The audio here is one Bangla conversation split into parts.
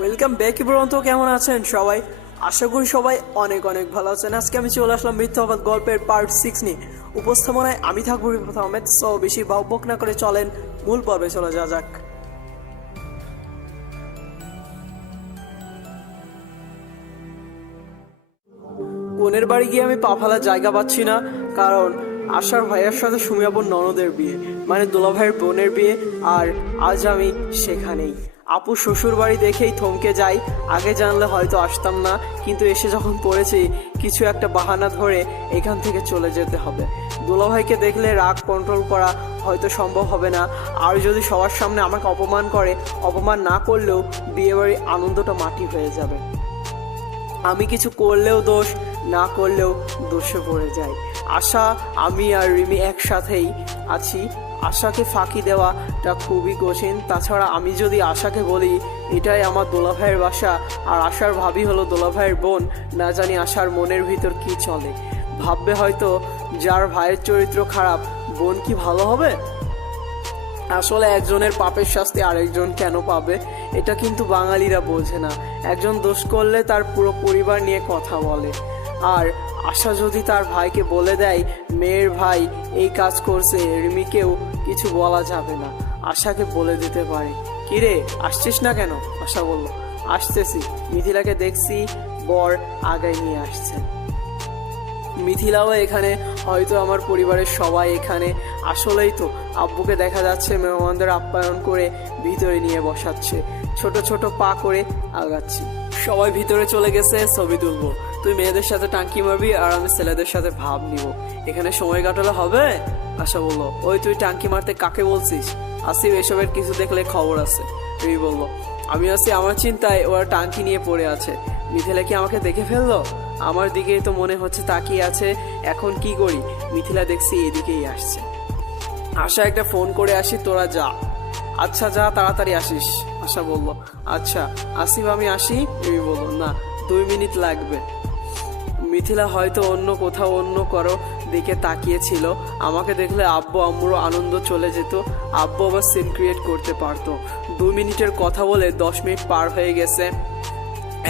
Welcome back ব্রন্ত। কেমন আছেন সবাই? আশা করি সবাই অনেক অনেক ভালো আছেন। আজকে আমি চলে আসলাম মিথ্যাবাদ গল্পের পার্ট 6 নিয়ে। উপস্থাপনায় আমি থাকবো রিফাত আহমেদ। সো বেশি বকবক না করে চলেন মূল পর্বে চলে যাক। বোনের বাড়ি গিয়ে আমি পা ফেলার জায়গা পাচ্ছি না, কারণ আশার ভাইয়ের সাথে সুমিয়াপুর ননদের বিয়ে, মানে দুলাভাইয়ের বোনের বিয়ে। আর আজ আমি সেখানেই। আপু শ্বশুর বাড়ি দেখেই থমকে যাই। আগে জানলে হয়তো আসতাম না, কিন্তু এসে যখন পড়েছি কিছু একটা বাহানা ধরে এখান থেকে চলে যেতে হবে। দুলাভাইকে দেখলে রাগ কন্ট্রোল করা হয়তো সম্ভব হবে না, আর যদি সবার সামনে আমাকে অপমান করে, অপমান না করলেও বিয়েবাড়ির আনন্দটা মাটি হয়ে যাবে। আমি কিছু করলেও দোষ, না করলেও দোষে পড়ে যায়। আশা, আমি আর রিমি একসাথেই আছি। আশাকে ফাঁকি দেওয়াটা খুবই কঠিন। তাছাড়া আমি যদি আশাকে বলি এটাই আমার দোলাভাইয়ের বাসা, আর আশার ভাবি হলো দোলাভাইয়ের বোন, না জানি আশার মনের ভিতর কি চলে। ভাববে হয়তো যার ভাইয়ের চরিত্র খারাপ, বোন কি ভালো হবে? আসলে একজনের পাপের শাস্তি আরেকজন কেন পাবে, এটা কিন্তু বাঙালিরা বোঝে না। একজন দোষ করলে তার পুরো পরিবার নিয়ে কথা বলে। আর আশা যদি তার ভাইকে বলে দেয় মেয়ের ভাই এই কাজ করছে, রিমিকেও কিছু বলা যাবে না, আশাকে বলে দিতে পারে। কিরে, আসছিস না কেন? আশা বলল, আসতেছি। মিথিলাকে দেখছি বর আগায় নিয়ে আসছে। মিথিলাও এখানে, হয়তো আমার পরিবারের সবাই এখানে। আসলেই তো আব্বুকে দেখা যাচ্ছে মেহমানদের আপ্যায়ন করে ভিতরে নিয়ে বসাচ্ছে। ছোট ছোট পা করে আগাচ্ছি। সবাই ভিতরে চলে গেছে, ছবি তুলবো। তুই মেয়েদের সাথে টাঙ্কি মারবি আর আমি ছেলেদের সাথে ভাব নিব। এখানে সময় কাটালে হবে? আশা বললো, ওই তুই টাঙ্কি মারতে কাকে বলছিস? আসিফ এসবের কিছু দেখলে খবর আছে। রিমি বলল, আমি আছি আমার চিন্তায়, ওরা টাঙ্কি নিয়ে পড়ে আছে। মিথিলা কি আমাকে দেখে ফেললো? আমার দিকেই তো মনে হচ্ছে তাকিয়ে আছে। এখন কি করি? মিথিলা দেখছি এদিকেই আসছে। আশা, একটা ফোন করে আসি, তোরা যা। আচ্ছা যা, তাড়াতাড়ি আসিস। আশা বলল, আচ্ছা। আসিফ, আমি আসি? রিমি বলল, না, 2 মিনিট লাগবে। মিথিলা হয়তো অন্য কোথাও অন্য কারো দিকে তাকিয়েছিল। আমাকে দেখলে আব্বু আম্মুরও আনন্দ চলে যেত। আব্বু আবার সিন ক্রিয়েট করতে পারতো। 2 মিনিটের কথা বলে 10 মিনিট পার হয়ে গেছে।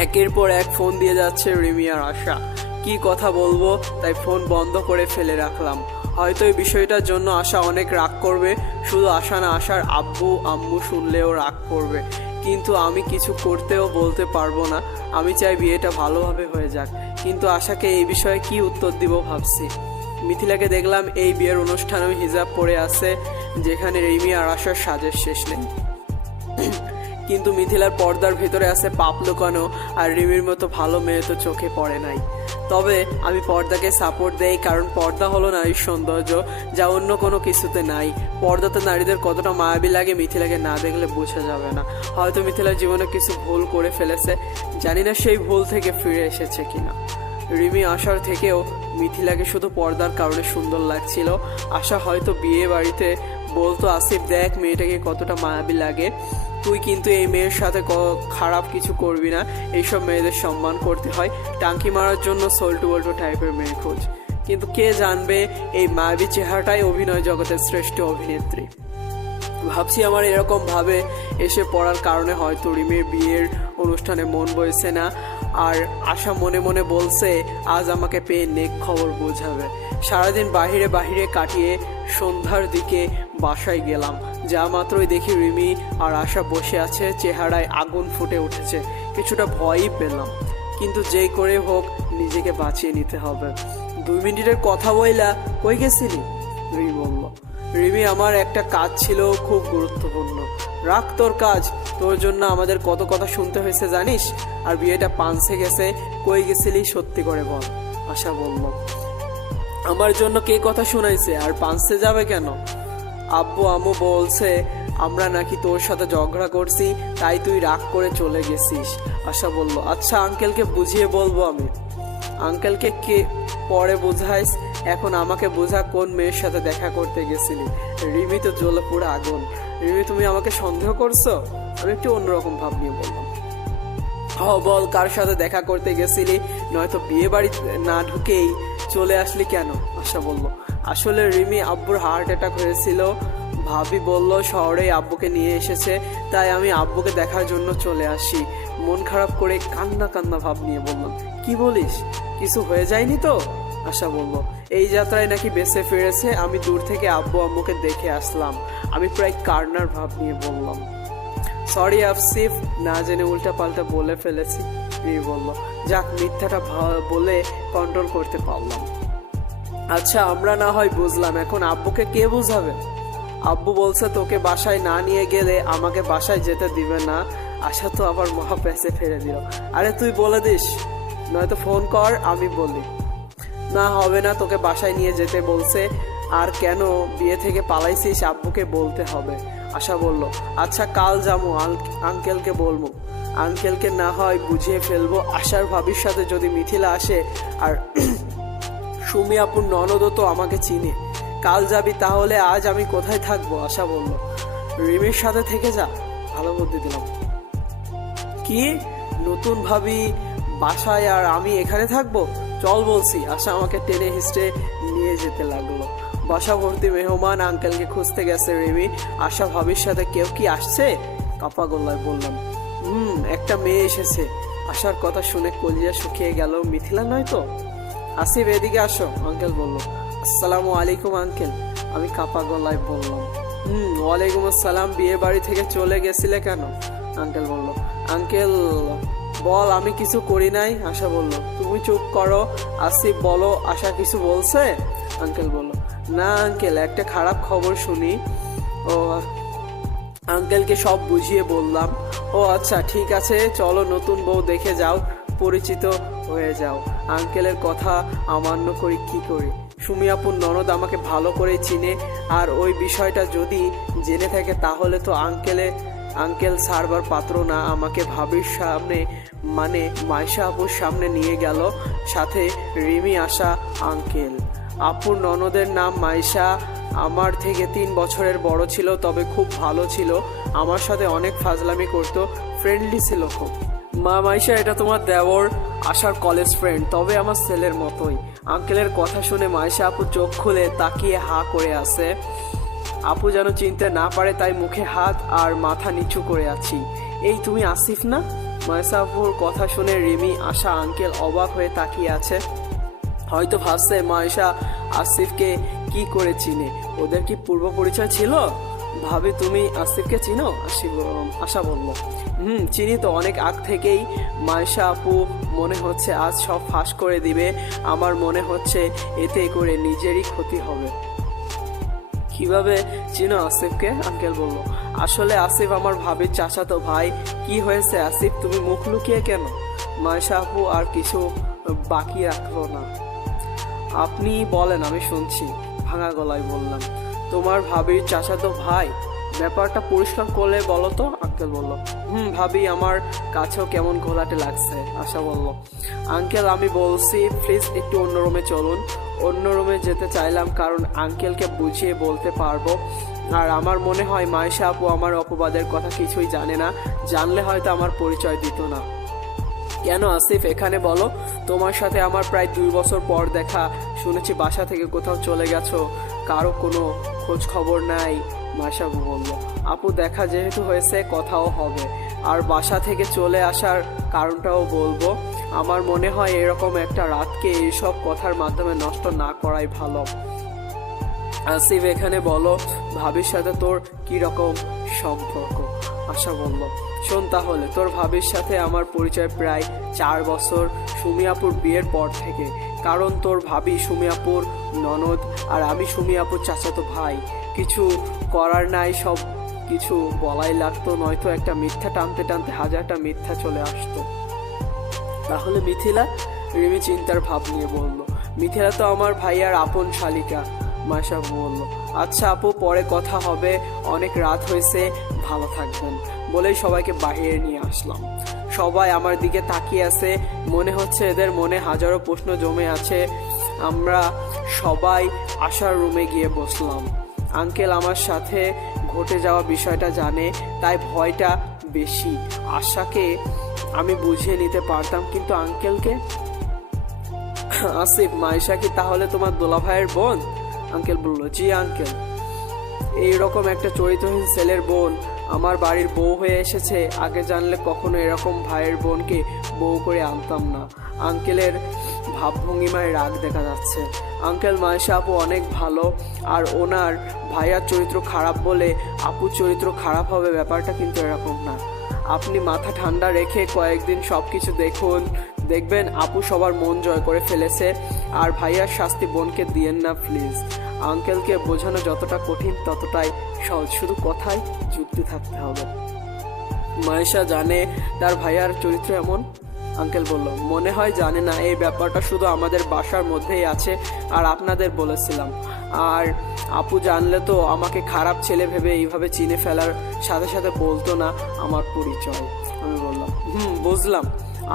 একের পর এক ফোন দিয়ে যাচ্ছে রিমি আর আশা। কি কথা বলবো, তাই ফোন বন্ধ করে ফেলে রাখলাম। হয়তো এই বিষয়টার জন্য আশা অনেক রাগ করবে। শুধু আশা না, আশার আব্বু আম্মু শুনলেও রাগ করবে। কিন্তু আমি কিছু করতেও বলতে পারবো না। আমি চাই বিয়েটা ভালোভাবে হয়ে যাক, কিন্তু আশাকে এই বিষয়ে কি উত্তর দিব ভাবছি। মিথিলাকে দেখলাম এই বিয়ের অনুষ্ঠানেও হিজাব পরে আছে, যেখানে রিমি আর আশার সাজের শেষ নেই। কিন্তু মিথিলার পর্দার ভিতরে আছে পাপ লুকানো, আর রিমির মতো ভালো মেয়ে তো চোখে পড়ে নাই। তবে আমি পর্দাকে সাপোর্ট দেই, কারণ পর্দা হলো নারীর সৌন্দর্য, যা অন্য কোনো কিছুতে নাই। পর্দাতে নারীদের কতটা মায়াবী লাগে মিথিলাকে না দেখলে বোঝা যাবে না। হয়তো মিথিলার জীবনে কিছু ভুল করে ফেলেছে, জানি না সেই ভুল থেকে ফিরে এসেছে কিনা। রিমি আশার থেকেও মিথিলাকে শুধু পর্দার কারণে সুন্দর লাগছিল। আশা হয়তো বিয়ে বাড়িতে বলতো, আসিফ দেখ মেয়েটাকে কতটা মায়াবী লাগে, তুই কিন্তু এই মেয়ের সাথে খারাপ কিছু করবি না। এইসব মেয়েদের সম্মান করতে হয়, টাঙ্কি মারার জন্য সল্টু বল্টু টাইপের মেয়ে খোঁজ। কিন্তু কে জানবে এই মায়াবী চেহারাটাই অভিনয় জগতের শ্রেষ্ঠ অভিনেত্রী। ভাবছি আমার এরকম ভাবে এসে পড়ার কারণে হয়তো রিমির বিয়ের অনুষ্ঠানে মন বইছে না। আর আশা মনে মনে বলছে আজ আমাকে পেয়ে নেক খবর বোঝাবে। সারাদিন বাহিরে বাহিরে কাটিয়ে সন্ধ্যার দিকে বাসায় গেলাম। যা মাত্রই দেখি রিমি আর আশা বসে আছে, চেহারায় আগুন ফুটে উঠেছে। কিছুটা ভয়ই পেলাম, কিন্তু যেই করে হোক নিজেকে বাঁচিয়ে নিতে হবে। 2 মিনিটের কথা বইলা কই গেছিলি? রিমি বলল, রিমি, আমার একটা কাজ ছিল খুব গুরুত্বপূর্ণ। রাখ তোর কাজ, তোর জন্য আমাদের কত কথা শুনতে হয়েছে জানিস। আর বিয়েটা পাঞ্চে গেছে, কই গেছিলি সত্যি করে বল। আশা বলল, আমার জন্য কে কথা শুনাইছে, আর পাঞ্চে যাবে কেন? আব্বু আম্মু বলছে আমরা নাকি তোর সাথে ঝগড়া করছি, তাই তুই রাগ করে চলে গেছিস। আশা বলল, আচ্ছা আঙ্কেলকে বুঝিয়ে বলবো আমি। আঙ্কেলকে কে পরে বোঝাইস, এখন আমাকে বোঝা কোন মেয়ের সাথে দেখা করতে গেছিলি। রিমি তো জ্বলে পুরো আগুন। রিমি, তুমি আমাকে সন্দেহ করছো? আমি একটু অন্যরকম ভাব নিয়ে বললাম, বল কার সাথে দেখা করতে গেছিলি, নয়তো বিয়ে বাড়ি না ঢুকেই চলে আসলি কেন? আশা বলল, আসলে রিমি আব্বুর হার্ট অ্যাটাক হয়েছিল, ভাবি বলল শহরে আব্বুকে নিয়ে এসেছে, তাই আমি আব্বুকে দেখার জন্য চলে আসি। মন খারাপ করে কান্না কান্না ভাব নিয়ে বললাম, কি বলিস, কিছু হয়ে যায়নি তো? আশা বলল, এই যাত্রায় নাকি বেঁচে ফিরেছে, আমি দূর থেকে আব্বু আম্মুকে দেখে আসলাম। আমি প্রায় কান্নার ভাব নিয়ে বললাম, সরি আসিফ, না জেনে উল্টা পাল্টা বলে ফেলেছি। রিমি বলল, যাক, মিথ্যাটা বলে কন্ট্রোল করতে পারলাম। আচ্ছা, আমরা না হয় বুঝলাম, এখন আব্বুকে কে বুঝাবে? আব্বু বলছে তোকে বাসায় না নিয়ে গেলে আমাকে বাসায় যেতে দিবে না। আশা তো আবার মহা প্যাসে ফেলে দিল। আরে তুই বলে দিস, নয়তো ফোন কর, আমি বলি। না হবে না, তোকে বাসায় নিয়ে যেতে বলছে। আর কেন বিয়ে থেকে পালাইছিস আব্বুকে বলতে হবে। আশা বলল, আচ্ছা কাল যাবো, আঙ্কেলকে বলবো। আঙ্কেলকে না হয় বুঝিয়ে ফেলবো। আশার ভাবির সাথে যদি মিথিলা আসে, আর সুমি আপুর ননদও তো আমাকে চিনে। কাল যাবি তাহলে, আজ আমি কোথায় থাকবো? আশা বলল, রিমির সাথে থেকে যা। ভালো বুদ্ধি দিলাম। কি, নতুন ভাবি বাসায় আর আমি এখানে থাকবো? চল বলছি। আশা আমাকে টেনে হিস্টে নিয়ে যেতে লাগলো। বাসা ভর্তি মেহমান, আঙ্কেলকে খুঁজতে গেছে রিমি। আশা ভাবির সাথে কেউ কি আসছে? কাপা গলায় বললাম, একটা মেয়ে এসেছে। আশার কথা শুনে কলিজা শুকিয়ে গেল। মিথিলা নয় তো? আসিফ, এদিকে আসো, আঙ্কেল বলল। আসসালামু আলাইকুম আঙ্কেল, আমি কাপা গলায় বললাম। ওয়ালাইকুম আসসালাম। বিয়ে বাড়ি থেকে চলে গেছিলে কেন? আঙ্কেল বলল। আঙ্কেল বল, আমি কিছু করি নাই। আশা বলল, তুমি চুপ করো। আসিফ, বলো, আশা কিছু বলছে? আঙ্কেল বলল, না আঙ্কেল, একটা খারাপ খবর শুনি। ও, আঙ্কেলকে সব বুঝিয়ে বললাম। ও আচ্ছা, ঠিক আছে, চলো নতুন বউ দেখে যাও, পরিচিত হয়ে যাও। আঙ্কেলের কথা অমান্য করি কি করি? সুমি আপুর ননদ আমাকে ভালো করেই চিনে, আর ওই বিষয়টা যদি জেনে থাকে তাহলে তো আঙ্কেল সারবার পাত্র না। আমাকে ভাবির সামনে, মানে মাইশা আপুর সামনে নিয়ে গেল, সাথে রিমি, আশা, আঙ্কেল। আপুর ননদের নাম মাইশা, আমার থেকে 3 বছরের বড় ছিল, তবে খুব ভালো ছিল। আমার সাথে অনেক ফাজলামি করতো, ফ্রেন্ডলি ছিল খুব। মা মাইশা, এটা তোমার দেওর, আশার কলেজ ফ্রেন্ড, তবে আমার ছেলের মতোই। আঙ্কেলের কথা শুনে মাইশা আপু চোখ খুলে তাকিয়ে হা করে আছে। আপু যেন চিনতে না পারে, তাই মুখে হাত আর মাথা নিচু করে আছি। এই তুমি আসিফ না? মাইশা আপুর কথা শুনে রিমি, আশা, আঙ্কেল অবাক হয়ে তাকিয়ে আছে। হয়তো ভাবছে মাইশা আসিফকে কি করে চিনে, ওদের কি পূর্ব পরিচয় ছিল? ভাবি, তুমি আসিফকে চিনো? আশা বলল, চিনি তো, অনেক আগ থেকেই। মাইশা আপু, মনে হচ্ছে আজ সব ফাঁস করে দিবে। আমার মনে হচ্ছে এতে করে নিজেরই ক্ষতি হবে। কিভাবে চিনো আসিফকে? আঙ্কেল বলল, আসলে আসিফ আমার ভাবির চাচাতো ভাই। কি হয়েছে আসিফ, তুমি মুখ লুকিয়ে কেন? মাইশা আপু আর কিছু বাকি রাখলো না। আপনি বলেন, আমি শুনছি, ভাঙা গলায় বললাম। তোমার ভাবির চাচাতো ভাই, ব্যাপারটা পরিষ্কার করলে বলো তো। আঙ্কেল বলল, ভাবি, আমার কাছেও কেমন ঘোলাটে লাগছে। আশা বলল, আঙ্কেল আমি বলছি, প্লিজ একটু অন্য রুমে চলুন। অন্য রুমে যেতে চাইলাম কারণ আঙ্কেলকে বুঝিয়ে বলতে পারবো। আর আমার মনে হয় মাইশা আপু আমার অপবাদের কথা কিছুই জানে না, জানলে হয়তো আমার পরিচয় দিত না। কেন আসিফ, এখানে বলো। তোমার সাথে আমার প্রায় 2 বছর পর দেখা, শুনেছি বাসা থেকে কোথাও চলে গেছো, কারো কোনো খোঁজ খবর নাই। মাইশা বলল, আপু দেখা যেহেতু হয়েছে, কথাও হবে, আর বাসা থেকে চলে আসার কারণটাও বলবো। আমার মনে হয় এরকম একটা রাতকে এইসব কথার মাধ্যমে নষ্ট না করাই ভালো। আসিফ, এখানে বলো, ভাবির সাথে তোর কি রকম সম্পর্ক? আশা বলল, শোন তাহলে, তোর ভাবির সাথে আমার পরিচয় প্রায় 4 বছর, সুমি আপুর বিয়ের পর থেকে। কারণ তোর ভাবি সুমি আপুর ননদ, আর আমি সুমি আপুর চাচাতো ভাই। কিছু করার নাই, সব কিছু বলাই লাগতো, নয়তো একটা মিথ্যা টানতে টানতে 1000টা মিথ্যা চলে আসতো। তাহলে মিথিলা? রিমি চিন্তার ভাব নিয়ে বলল, মিথিলা তো আমার ভাইয়ার আপন শালিকা। মাইশা বলল, আচ্ছা আপু, পরে কথা হবে, অনেক রাত হয়েছে, ভালো থাকবেন। বলেই সবাইকে বাহিরে নিয়ে আসলাম। সবাই আমার দিকে তাকিয়ে আছে, মনে হচ্ছে এদের মনে হাজারো প্রশ্ন জমে আছে। আমরা সবাই আশার রুমে গিয়ে বসলাম। আঙ্কেল আমার সাথে ঘটে যাওয়া বিষয়টা জানে, তাই ভয়টা বেশি। আশাকে আমি বুঝিয়ে নিতে পারতাম, কিন্তু আঙ্কেলকে? আসিফ, মাইশা কি তাহলে তোমার দোলা ভাইয়ের বোন? আঙ্কেল বলল, জি আঙ্কেল। এইরকম একটা চরিত্রহীন ছেলের বোন আমার বাড়ির বউ হয়ে এসেছে। আগে জানলে কখনো এরকম ভাইয়ের বোনকে বউ করে আনতাম না। আঙ্কেলের ভাবভঙ্গিমায় রাগ দেখা যাচ্ছে। আঙ্কেল, মায়েশা আপু অনেক ভালো, আর ওনার ভাইয়ার চরিত্র খারাপ বলে আপুর চরিত্র খারাপ হবে ব্যাপারটা কিন্তু এরকম না। আপনি মাথা ঠান্ডা রেখে কয়েকদিন সব কিছু দেখুন, দেখবেন আপু সবার মন জয় করে ফেলেছে। আর ভাইয়ার শাস্তি বোনকে দিয়েন না প্লিজ। আঙ্কেলকে বোঝানো যতটা কঠিন ততটাই সহজ, শুধু কথায় যুক্তি থাকতে হবে। মায়েশা জানে তার ভাইয়ার চরিত্র এমন? আঙ্কেল বলল, মনে হয় জানে না। এই ব্যাপারটা শুধু আমাদের বাসার মধ্যেই আছে আর আপনাদের বলেছিলাম। আর আপু জানলে তো আমাকে খারাপ ছেলে ভেবে এইভাবে চিনে ফেলার সাথে সাথে বলতো না আমার পরিচয়। আমি বললাম, বুঝলাম।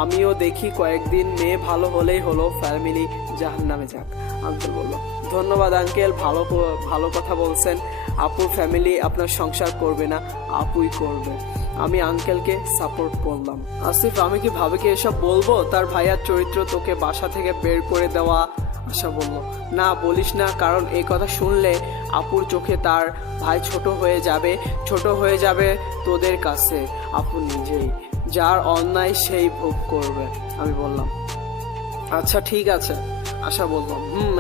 আমিও দেখি কয়েকদিন মেয়ে ভালো হলেই হলো, ফ্যামিলি জাহান্নামে যাক। আঙ্কেল বলল, ধন্যবাদ আঙ্কেল, ভালো কথা বলছেন। আপুর ফ্যামিলি আপনার সংসার করবে না, আপুই করবে। আমি আঙ্কেলকে সাপোর্ট করলাম। আসিফ, আমি কি ভাবিকে এসব বলবো? তার ভাইয়ার চরিত্র তোকে বাসা থেকে বের করে দেওয়া। আশা বলল, না বলিস না, কারণ এই কথা শুনলে আপুর চোখে তার ভাই ছোট হয়ে যাবে তোদের কাছে। আপু নিজেই যার অন্যায় সেই ভোগ করবে। আমি বললাম, আচ্ছা ঠিক আছে। আশা বলল,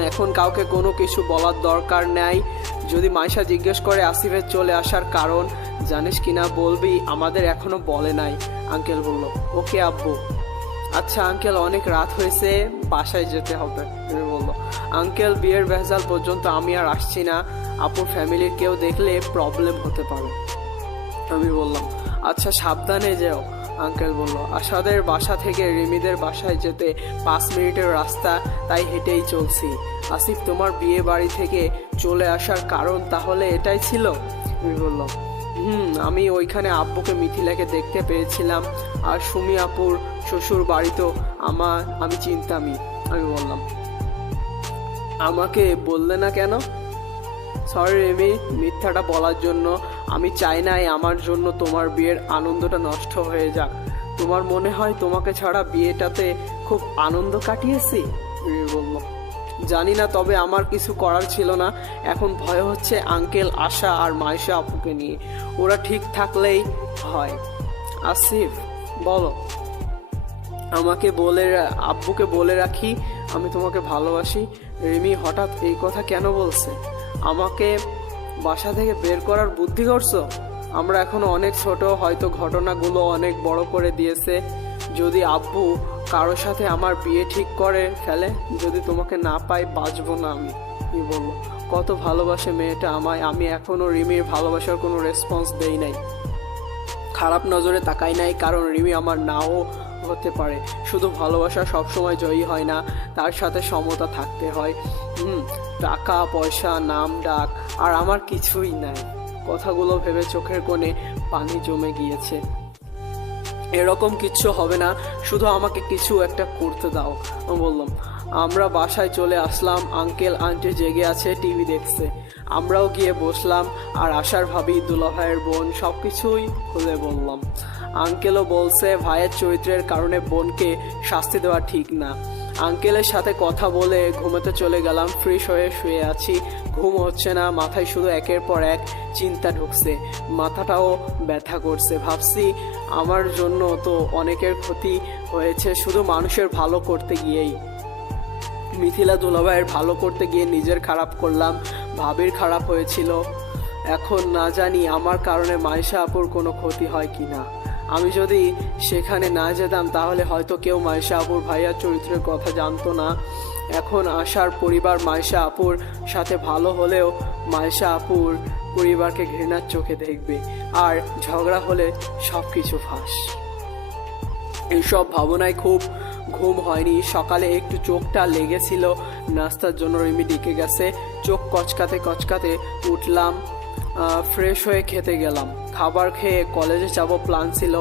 এখন কাউকে কোনো কিছু বলার দরকার নেই। যদি মাইশা জিজ্ঞেস করে আসিফের চলে আসার কারণ জানিস কিনা বলবি, আমাদের এখনো বলে নাই। আঙ্কেল বলল, ওকে আব্বু। আচ্ছা আঙ্কেল, অনেক রাত হয়েছে, বাসায় যেতে হবে। আমি বলল, আঙ্কেল বিয়ের ভেজাল পর্যন্ত আমি আর আসছি না, আপুর ফ্যামিলির কেউ দেখলে প্রবলেম হতে পারে। আমি বললাম, আচ্ছা সাবধানে যেও। আঙ্কেল বলল, আশাদের বাসা থেকে রিমিদের বাসায় যেতে 5 মিনিটের রাস্তা, তাই হেঁটেই চলছি। আসিফ, তোমার বিয়ে বাড়ি থেকে চলে আসার কারণ তাহলে এটাই ছিল? আমি বললাম, আমি ওইখানে আব্বুকে মিথিলাকে দেখতে পেয়েছিলাম, আর সুমি আপুর শ্বশুর বাড়ি তো আমি চিনতামই। আমি বললাম, আমাকে বললে না কেন? সরি রিমি, মিথ্যাটা বলার জন্য। আমি চাই নাই আমার জন্য তোমার বিয়ের আনন্দটা নষ্ট হয়ে যাক। তোমার মনে হয় তোমাকে ছাড়া বিয়েটাতে খুব আনন্দ কাটিয়েছি? রিমি বলল, জানি না, তবে আমার কিছু করার ছিল না। এখন ভয় হচ্ছে আঙ্কেল, আশা আর মাইশা আপুকে নিয়ে। ওরা ঠিক থাকলেই হয়। আসিফ, বলো। আব্বুকে বলে রাখি আমি তোমাকে ভালোবাসি। রিমি হঠাৎ এই কথা কেন বলছে? আমাকে বাসা থেকে বের করার বুদ্ধি করছো? আমরা এখনো অনেক ছোট, হয়তো ঘটনাগুলো অনেক বড় করে দিয়েছে। যদি আব্বু কারোর সাথে আমার বিয়ে ঠিক করে ফেলে, যদি তোমাকে না পাই বাঁচবো না আমি। বললো, কত ভালোবাসে মেয়েটা আমায়। আমি এখনো রিমির ভালোবাসার কোনো রেসপন্স দেই নাই, খারাপ নজরে তাকাই নাই, কারণ রিমি আমার নাও হতে পারে। শুধু ভালোবাসা সবসময় জয়ী হয় না, তার সাথে সমতা থাকতে হয়। টাকা পয়সা, নাম ডাক, আর আমার কিছুই নাই। কথাগুলো ভেবে চোখের কোণে পানি জমে গিয়েছে। এরকম কিচ্ছু হবে না, শুধু আমাকে কিছু একটা করতে দাও। বললাম, আমরা বাসায় চলে আসলাম। আঙ্কেল আন্টি জেগে আছে, টিভি দেখছে। আমরাও গিয়ে বসলাম, আর আশার ভাবি, দুলাভাইয়ের বোন সবকিছুই খুলে বললাম। আঙ্কেলও বলছে ভাইয়ের চরিত্রের কারণে বোনকে শাস্তি দেওয়া ঠিক না। আঙ্কেলের সাথে কথা বলে ঘুমোতে চলে গেলাম। ফ্রেশ হয়ে শুয়ে আছি, ঘুম হচ্ছে না, মাথায় শুধু একের পর এক চিন্তা ঢুকছে, মাথাটাও ব্যথা করছে। ভাবছি আমার জন্য তো অনেকের ক্ষতি হয়েছে, শুধু মানুষের ভালো করতে গিয়েই। মিথিলা দুলাভাইয়ের ভালো করতে গিয়ে নিজের খারাপ করলাম, ভাবির খারাপ হয়েছিল। এখন না জানি আমার কারণে মাইশা আপুর কোনো ক্ষতি হয় কিনা। আমি যদি সেখানে না যেতাম তাহলে হয়তো কেউ মাইশা আপুর ভাইয়ার চরিত্রের কথা জানতো না। এখন আশার পরিবার মাইশা আপুর সাথে ভালো হলেও মাইশা আপুর পরিবারকে ঘৃণার চোখে দেখবে, আর ঝগড়া হলে সব কিছু ফাঁস। এইসব ভাবনায় খুব ঘুম হয়নি। সকালে একটু চোখটা লেগেছিল, নাস্তার জন্য রিমি ডেকে গেছে। চোখ কচকাতে কচকাতে উঠলাম, ফ্রেশ হয়ে খেতে গেলাম। খাবার খেয়ে কলেজে যাব প্ল্যান ছিল।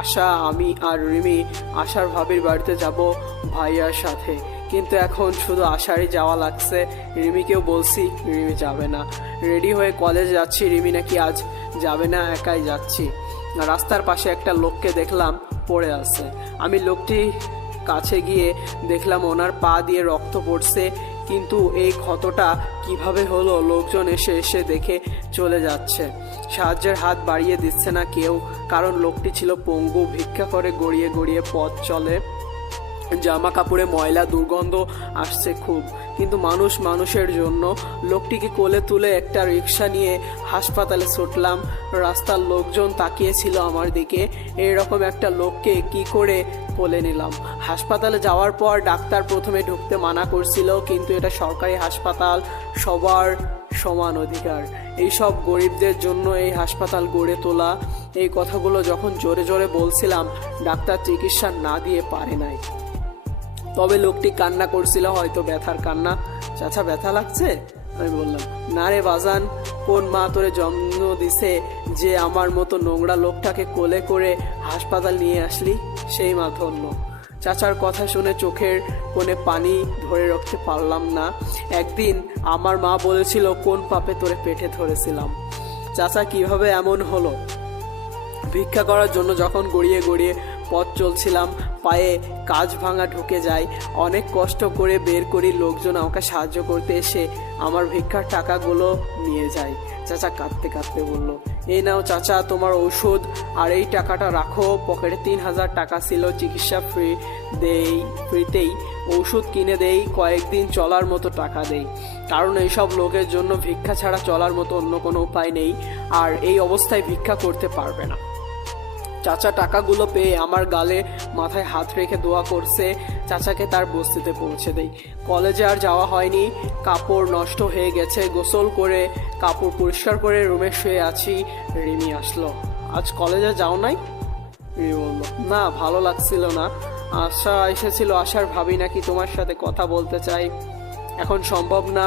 আশা, আমি আর রিমি আশার ভাবির বাড়িতে যাব ভাইয়ার সাথে, কিন্তু এখন শুধু আশারই যাওয়া লাগছে। রিমিকেও বলছি, রিমি যাবে না। রেডি হয়ে কলেজ যাচ্ছি, রিমি নাকি আজ যাবে না, একাই যাচ্ছি। রাস্তার পাশে একটা লোককে দেখলাম পড়ে আছে। আমি লোকটি কাছে গিয়ে দেখলাম ওনার পা দিয়ে রক্ত পড়ছে। কিন্তু এই ক্ষতটা কিভাবে হলো লোকজন এসে এসে দেখে চলে যাচ্ছে। সাহায্যের হাত বাড়িয়ে দিচ্ছে না কেউ, কারণ লোকটি ছিল পঙ্গু, ভিক্ষা করে গড়িয়ে গড়িয়ে পথ চলে। জামা কাপড়ে ময়লা, দুর্গন্ধ আসছে খুব, কিন্তু মানুষ মানুষের জন্য লোকটিকে কোলে তুলে একটা রিক্সা নিয়ে হাসপাতালে ছুটলাম। রাস্তার লোকজন তাকিয়েছিল আমার দিকে। এইরকম একটা লোককে কি করে কোলে নিলাম। হাসপাতালে যাওয়ার পর ডাক্তার প্রথমে ঢুকতে মানা করছিল, কিন্তু এটা সরকারি হাসপাতাল, সবার সমান অধিকার। এইসব গরিবদের জন্য এই হাসপাতাল গড়ে তোলা। এই কথাগুলো যখন জোরে জোরে বলছিলাম, ডাক্তার চিকিৎসা না দিয়ে পারে নাই। তবে লোকটি কান্না করছিল, হয়তো ব্যথার কান্না। চাচা, ব্যথা লাগছে? আমি বললাম, না রে বাজান, কোন মা তোরে জন্ম দিছে যে আমার মতো নোংরা লোকটাকে কোলে করে হাসপাতাল নিয়ে আসলি? সেই মা ধন্য। চাচার কথা শুনে চোখের কোণে পানি ধরে রাখতে পারলাম না। একদিন আমার মা বলেছিল, কোন পাপে তোরে পেটে ধরেছিলাম। চাচা, কিভাবে এমন হলো? ভিক্ষা করার জন্য যখন গড়িয়ে গড়িয়ে পথ চলছিলাম, পায়ে কাজ ভাঙা ঢুকে যায়। অনেক কষ্ট করে বের করি, লোকজন আমাকে সাহায্য করতে এসে আমার ভিক্ষার টাকাগুলো নিয়ে যায়। চাচা কাঁদতে কাঁদতে বলল, এই নাও চাচা তোমার ঔষধ, আর এই টাকাটা রাখো। পকেটে 3,000 টাকা ছিল। চিকিৎসা ফ্রিতেই ঔষধ কিনে দেই, কয়েকদিন চলার মতো টাকা দেই, কারণ এইসব লোকের জন্য ভিক্ষা ছাড়া চলার মতো অন্য কোনো উপায় নেই, আর এই অবস্থায় ভিক্ষা করতে পারবে না। চাচা টাকাগুলো পেয়ে আমার গালে মাথায় হাত রেখে দোয়া করছে। চাচাকে তার বস্তিতে পৌঁছে দেই। কলেজে আর যাওয়া হয়নি, কাপড় নষ্ট হয়ে গেছে। গোসল করে কাপড় পরিষ্কার করে রুমে শুয়ে আছি। রিমি আসলো। আজ কলেজে যাও নাই? রিমি বলল, না, ভালো লাগছিল না। আশা এসেছিল, আশার ভাবি নাকি তোমার সাথে কথা বলতে চাই। এখন সম্ভব না,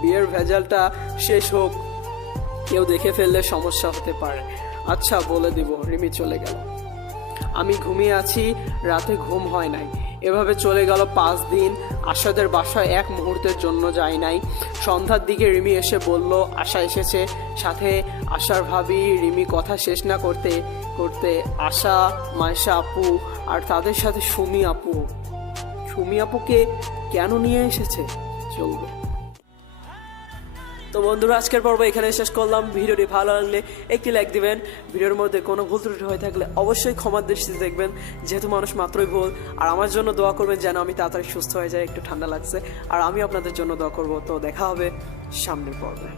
বিয়ের ভেজালটা শেষ হোক, কেউ দেখে ফেললে সমস্যা হতে পারে। আচ্ছা, বলে দিব। রিমি চলে গেল। আমি ঘুমিয়ে আছি, রাতে ঘুম হয় নাই। এভাবে চলে গেল 5 দিন। আশাদের বাসায় এক মুহূর্তের জন্য যাই নাই। সন্ধ্যার দিকে রিমি এসে বলল আশা এসেছে, সাথে আশার ভাবি। রিমি কথা শেষ না করতে করতে আশা, মায়েশা আপু আর তাদের সাথে সুমি আপু। সুমি আপুকে কেন নিয়ে এসেছে চলবে। তো বন্ধুরা, আজকের পর্ব এখানে শেষ করলাম। ভিডিওটি ভালো লাগলে একটি লাইক দিবেন। ভিডিওর মধ্যে কোনো ভুল ত্রুটি হয়ে থাকলে অবশ্যই ক্ষমার দৃষ্টিতে দেখবেন, যেহেতু মানুষ মাত্রই ভুল। আর আমার জন্য দোয়া করবেন যেন আমি তাড়াতাড়ি সুস্থ হয়ে যাই। একটু ঠান্ডা লাগছে, আর আমি আপনাদের জন্য দোয়া করব। তো দেখা হবে সামনের পর্বে।